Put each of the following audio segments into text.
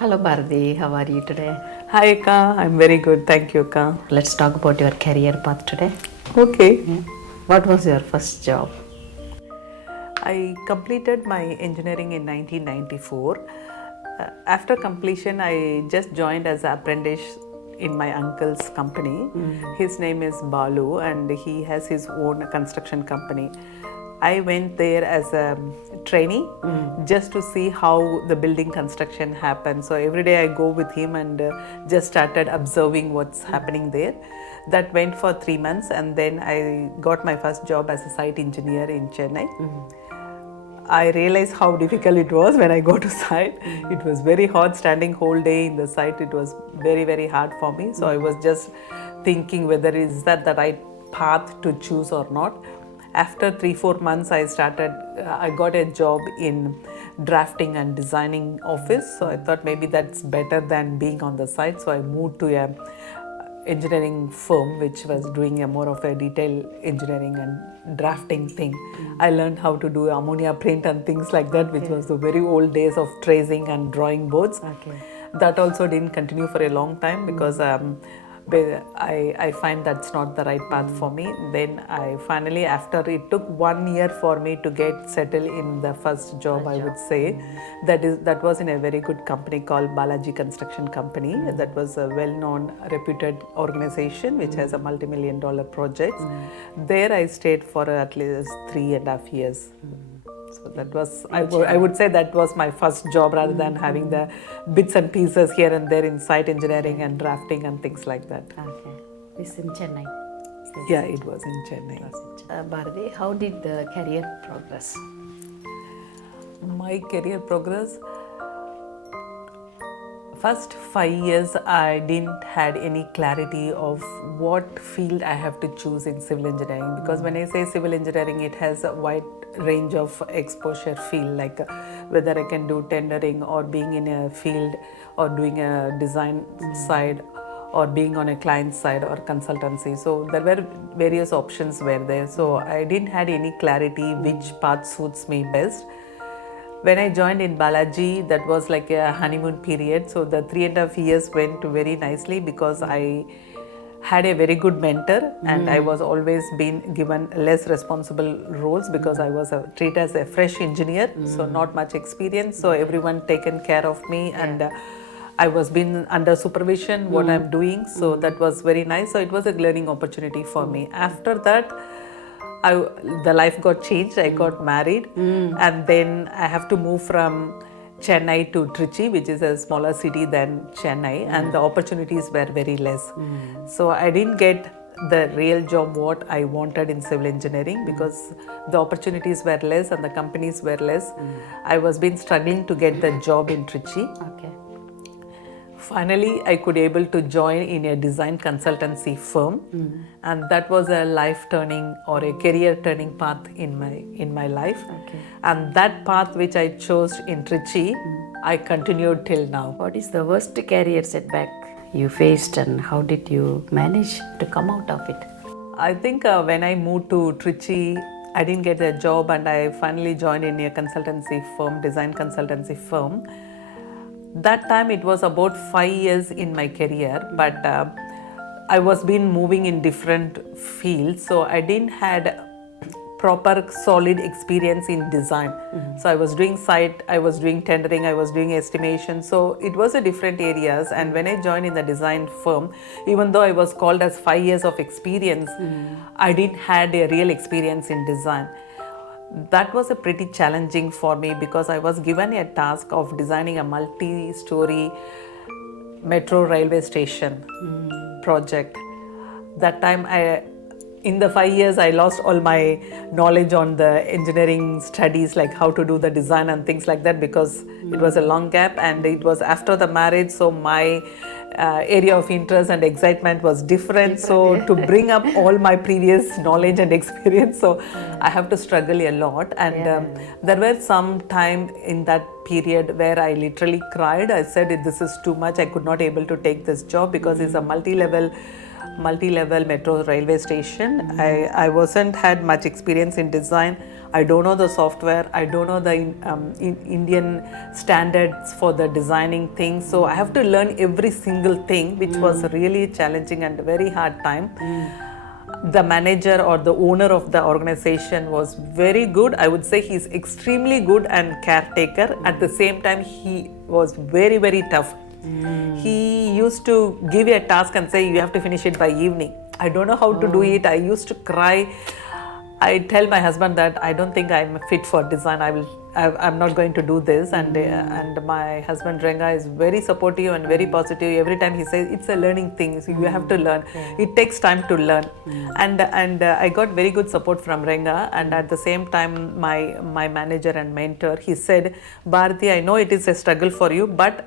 Hello Bharathi, how are you today? Hi Akka, I'm very good. Thank you, Akka. Let's talk about your career path today. Okay. What was your first job? I completed my engineering in 1994. After completion, I just joined as an apprentice in my uncle's company. His name is Balu and he has his own construction company. I went there as a trainee just to see how the building construction happens. So every day I go with him and just started observing what's happening there. That went for 3 months and then I got my first job as a site engineer in Chennai. I realized how difficult it was when I go to site. It was very hot standing whole day in the site. It was very, very hard for me. So I was just thinking whether is that the right path to choose or not. After 3-4 months, I got a job in drafting and designing office. So I thought maybe that's better than being on the site. So I moved to a engineering firm which was doing a more of a detail engineering and drafting thing. I learned how to do ammonia print and things like that, which was the very old days of tracing and drawing boards. That also didn't continue for a long time because I find that's not the right path for me. Then I finally, after it took 1 year for me to get settled in the first job, I would say that was in a very good company called Balaji Construction Company. That was a well-known, reputed organization which has a multi-million-dollar projects. There I stayed for at least 3.5 years. So that was, I would say that was my first job rather than having the bits and pieces here and there in site engineering and drafting and things like that. Okay. This in Chennai. Yeah, it was in Chennai. Bharathi, how did the career progress? My career progress, first 5 years I didn't had any clarity of what field I have to choose in civil engineering, because when I say civil engineering, it has a wide range of exposure field, like whether I can do tendering or being in a field or doing a design side or being on a client side or consultancy. So there were various options were there. So I didn't had any clarity which path suits me best. When I joined in Balaji, that was like a honeymoon period. So the 3.5 years went very nicely because I had a very good mentor and I was always been given less responsible roles because I was treated as a fresh engineer, so not much experience. So everyone taken care of me and I was been under supervision what I'm doing. So that was very nice. So it was a learning opportunity for me. After that, the life got changed. I got married and then I have to move from Chennai to Trichy, which is a smaller city than Chennai, and the opportunities were very less. So I didn't get the real job what I wanted in civil engineering because the opportunities were less and the companies were less. I was been struggling to get the job in Trichy. Okay. Finally, I could able to join in a design consultancy firm, and that was a life turning or a career turning path in my life. And that path which I chose in Trichy, I continued till now. What is the worst career setback you faced and how did you manage to come out of it? I think when I moved to Trichy, I didn't get a job and I finally joined in a consultancy firm, design consultancy firm. That time it was about 5 years in my career, but I was been moving in different fields, so I didn't had proper solid experience in design. So I was doing site, I was doing tendering, I was doing estimation, so it was a different areas. And when I joined in the design firm, even though I was called as 5 years of experience, I didn't had a real experience in design. That was a pretty challenging for me because I was given a task of designing a multi-story metro railway station project. That time in the 5 years I lost all my knowledge on the engineering studies, like how to do the design and things like that, because it was a long gap and it was after the marriage, so my area of interest and excitement was different. So to bring up all my previous knowledge and experience, so I have to struggle a lot. And there were some time in that period where I literally cried. I said this is too much. I could not able to take this job because it's a multi-level multi-level metro railway station. I wasn't had much experience in design. I don't know the software. I don't know the Indian standards for the designing things. So I have to learn every single thing, which was really challenging and a very hard time. The manager or the owner of the organization was very good. I would say he's extremely good and caretaker. At the same time, he was very, very tough. He used to give you a task and say you have to finish it by evening. I don't know how to do it. I used to cry. I tell my husband that I don't think I'm fit for design. I'm not going to do this. And my husband Renga is very supportive and very positive. Every time he says it's a learning thing, so you have to learn. It takes time to learn. And I got very good support from Renga. And at the same time, my manager and mentor, he said, Bharathi, I know it is a struggle for you, but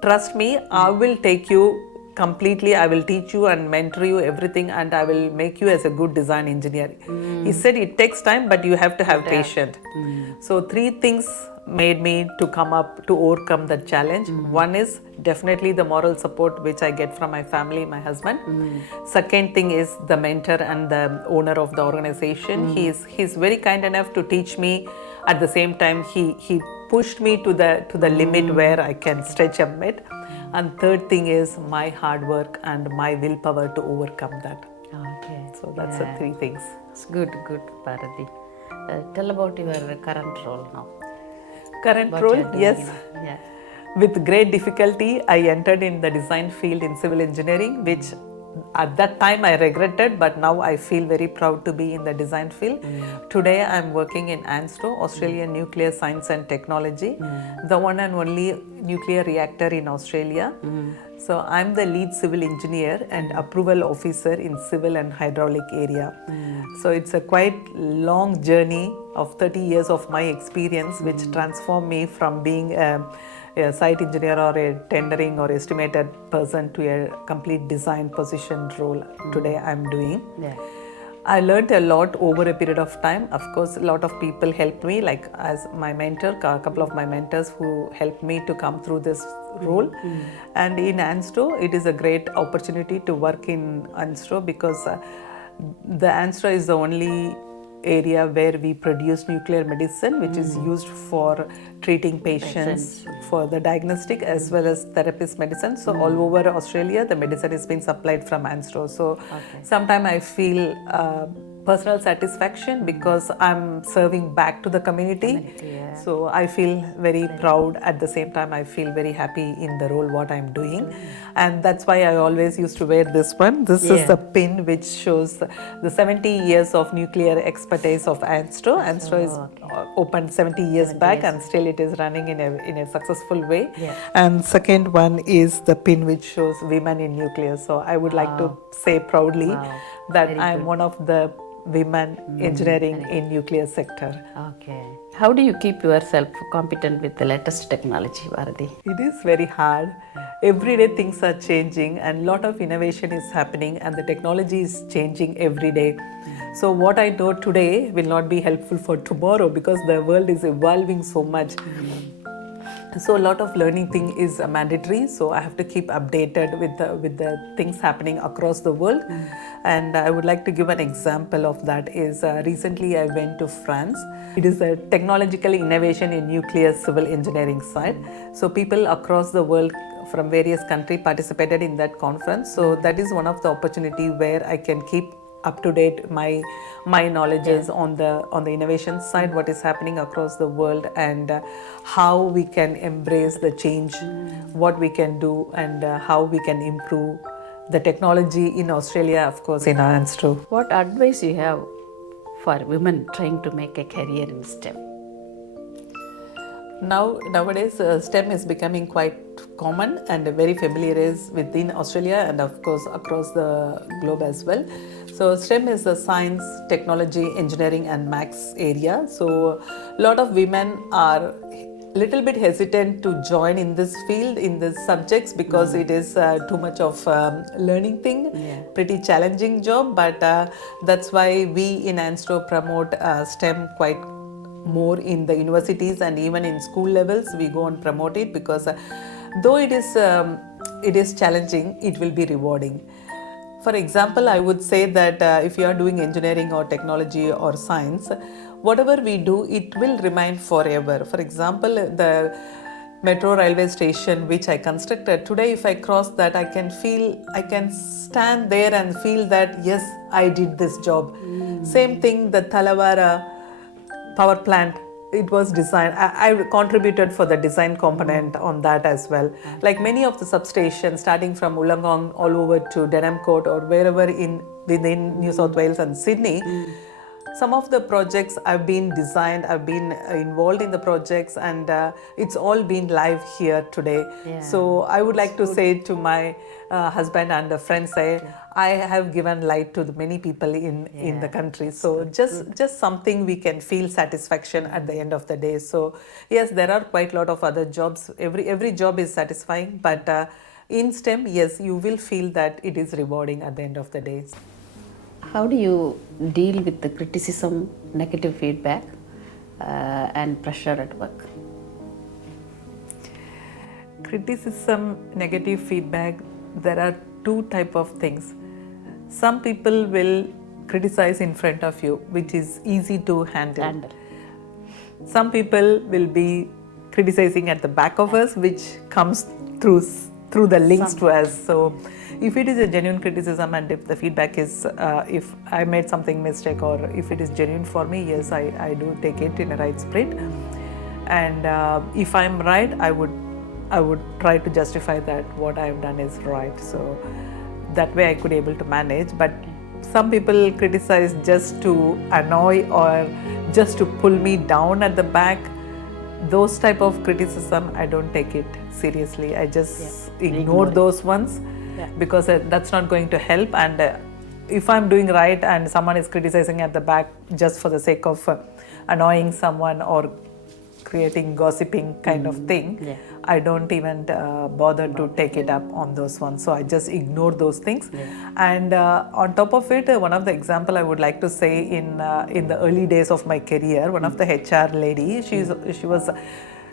trust me, I will take you completely. I will teach you and mentor you everything, and I will make you as a good design engineer. He said it takes time, but you have to have patience. So 3 things made me to come up to overcome that challenge. One is definitely the moral support which I get from my family, my husband. Second thing is the mentor and the owner of the organization. He's very kind enough to teach me. At the same time, he pushed me to the limit where I can stretch a bit. And third thing is my hard work and my willpower to overcome that. Okay. So that's the 3 things. It's good, Bharathi. Tell about your current role now. Current What role, you're doing yes. Yeah. With great difficulty, I entered in the design field in civil engineering, which at that time I regretted, but now I feel very proud to be in the design field. Today I am working in ANSTO, Australian Nuclear Science and Technology, the one and only nuclear reactor in Australia. So I'm the lead civil engineer and approval officer in civil and hydraulic area. So it's a quite long journey of 30 years of my experience, which transformed me from being a site engineer or a tendering or estimated person to a complete design position role today I'm doing. Yeah. I learned a lot over a period of time. Of course, a lot of people helped me, like as my mentor, a couple of my mentors who helped me to come through this role. And in ANSTO, it is a great opportunity to work in ANSTO because the ANSTO is the only area where we produce nuclear medicine, which is used for treating patients for the diagnostic as well as therapist medicine. So all over Australia, the medicine is being supplied from ANSTO. So sometimes I feel personal satisfaction because I'm serving back to the community. So I feel very proud. At the same time, I feel very happy in the role what I'm doing. And that's why I always used to wear this one. This is the pin which shows the 70 years of nuclear expertise of ANSTO. ANSTO is opened 70 years back and still it is running in a successful way. And second one is the pin which shows women in nuclear. So I would like to say proudly that I'm one of the women engineering in nuclear sector. Okay. How do you keep yourself competent with the latest technology, Bharathi? It is very hard. Every day things are changing and a lot of innovation is happening and the technology is changing every day. So what I know today will not be helpful for tomorrow because the world is evolving so much. So a lot of learning thing is mandatory. So I have to keep updated with the things happening across the world. And I would like to give an example of that is recently I went to France. It is a technological innovation in nuclear civil engineering side. So people across the world from various countries participated in that conference. So that is one of the opportunity where I can keep up to date my knowledges on the innovation side, what is happening across the world and how we can embrace the change, what we can do and how we can improve the technology in Australia, of course in ANSTO. What advice you have for women trying to make a career in STEM? Nowadays, STEM is becoming quite common and very familiar within Australia and of course across the globe as well. So STEM is the science, technology, engineering and maths area. So a lot of women are little bit hesitant to join in this field, in these subjects because it is too much of learning thing, pretty challenging job. But that's why we in ANSTO promote STEM quite more in the universities and even in school levels we go and promote it because though it is challenging, it will be rewarding. For example, I would say that if you are doing engineering or technology or science, whatever we do, it will remain forever. For example, the metro railway station which I constructed today, if I cross that, I can stand there and feel that yes, I did this job. Same thing, the Talavara power plant, it was designed, I contributed for the design component on that as well. Like many of the substations starting from Wollongong all over to Denham Court or wherever within New South Wales and Sydney, some of the projects I've been designed, I've been involved in the projects, and it's all been live here today. Yeah. So I would like to say to my husband and the friends, I have given light to the many people in the country. So just something we can feel satisfaction at the end of the day. So yes, there are quite a lot of other jobs. Every job is satisfying, but in STEM, yes, you will feel that it is rewarding at the end of the day. How do you deal with the criticism, negative feedback, and pressure at work? Criticism, negative feedback, there are two type of things. Some people will criticize in front of you, which is easy to handle. Some people will be criticizing at the back of us, which comes through the links to us. So if it is a genuine criticism and if the feedback is if I made something mistake or if it is genuine for me, yes, I do take it in a right spirit. And if I'm right, I would try to justify that what I have done is right. So that way I could able to manage. But some people criticize just to annoy or just to pull me down at the back. Those type of criticism, I don't take it seriously. I just ignore those ones because that's not going to help. And if I'm doing right and someone is criticizing at the back just for the sake of annoying someone or creating gossiping kind of thing, I don't even bother to take it up on those ones. So I just ignore those things. And on top of it, one of the example I would like to say in the early days of my career, one of the HR lady, she was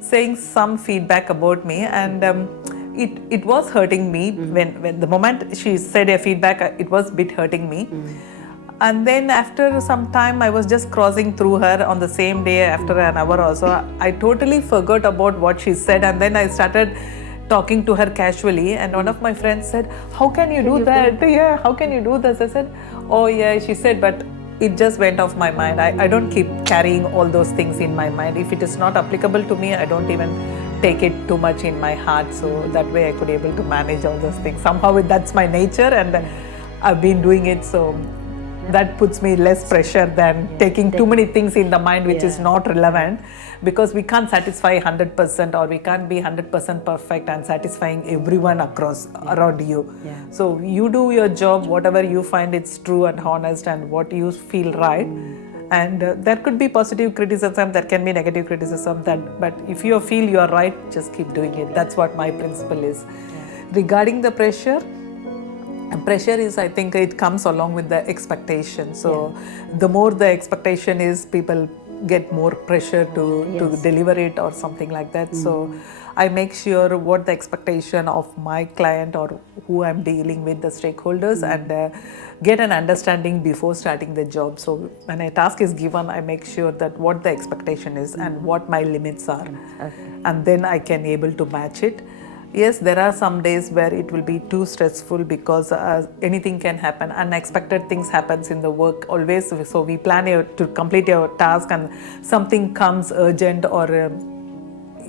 saying some feedback about me, and it was hurting me when the moment she said a feedback, it was a bit hurting me. And then after some time, I was just crossing through her on the same day after an hour or so. I totally forgot about what she said, and then I started talking to her casually. And one of my friends said, "How can you do that? Yeah, how can you do this?" I said, "Oh yeah," she said, but it just went off my mind. I don't keep carrying all those things in my mind. If it is not applicable to me, I don't even take it too much in my heart. So that way I could able to manage all those things. Somehow that's my nature, and I've been doing it. So that puts me less pressure than taking too many things in the mind which is not relevant, because we can't satisfy 100% or we can't be 100% perfect and satisfying everyone around you. So you do your job, whatever you find it's true and honest and what you feel right. And there could be positive criticism, there can be negative criticism, but if you feel you're right, just keep doing it. That's what my principle is. Regarding the pressure is, I think it comes along with the expectation. So the more the expectation is, people get more pressure to deliver it or something like that. So I make sure what the expectation of my client or who I'm dealing with, the stakeholders, and get an understanding before starting the job. So when a task is given, I make sure that what the expectation is and what my limits are, and then I can able to match it. Yes, there are some days where it will be too stressful because anything can happen. Unexpected things happens in the work always. So we plan to complete your task and something comes urgent or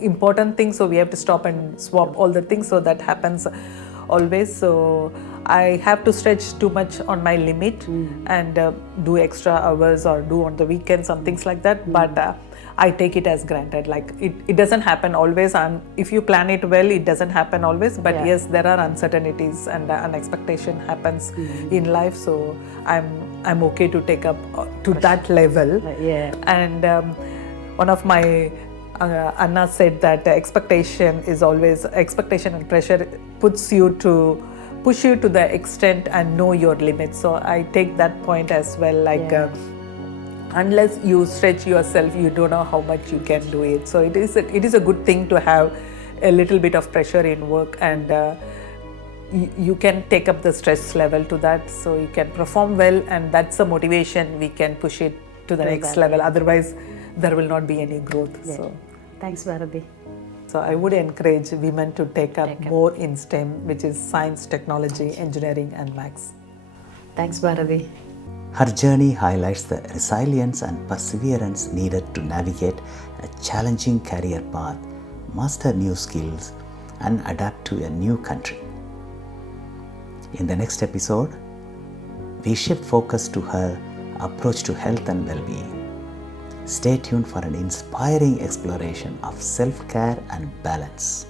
important thing. So we have to stop and swap all the things. So that happens always. So I have to stretch too much on my limit and do extra hours or do on the weekends and things like that. But I take it as granted. Like it doesn't happen always, and if you plan it well, it doesn't happen always. But yes, there are uncertainties and unexpectation happens in life. So I'm okay to take up to that level. And one of my Anna said that expectation and pressure push you to the extent and know your limits. So I take that point as well. Like. Unless you stretch yourself, you don't know how much you can do it. So it is a good thing to have a little bit of pressure in work, and you can take up the stress level to that, so you can perform well, and that's a motivation. We can push it to the next level. Otherwise, there will not be any growth. Yeah. So, Thanks, Bharathi. so I would encourage women to take up more in STEM, which is science, technology, engineering, and maths. Thanks, Bharathi. Her journey highlights the resilience and perseverance needed to navigate a challenging career path, master new skills, and adapt to a new country. In the next episode, we shift focus to her approach to health and well-being. Stay tuned for an inspiring exploration of self-care and balance.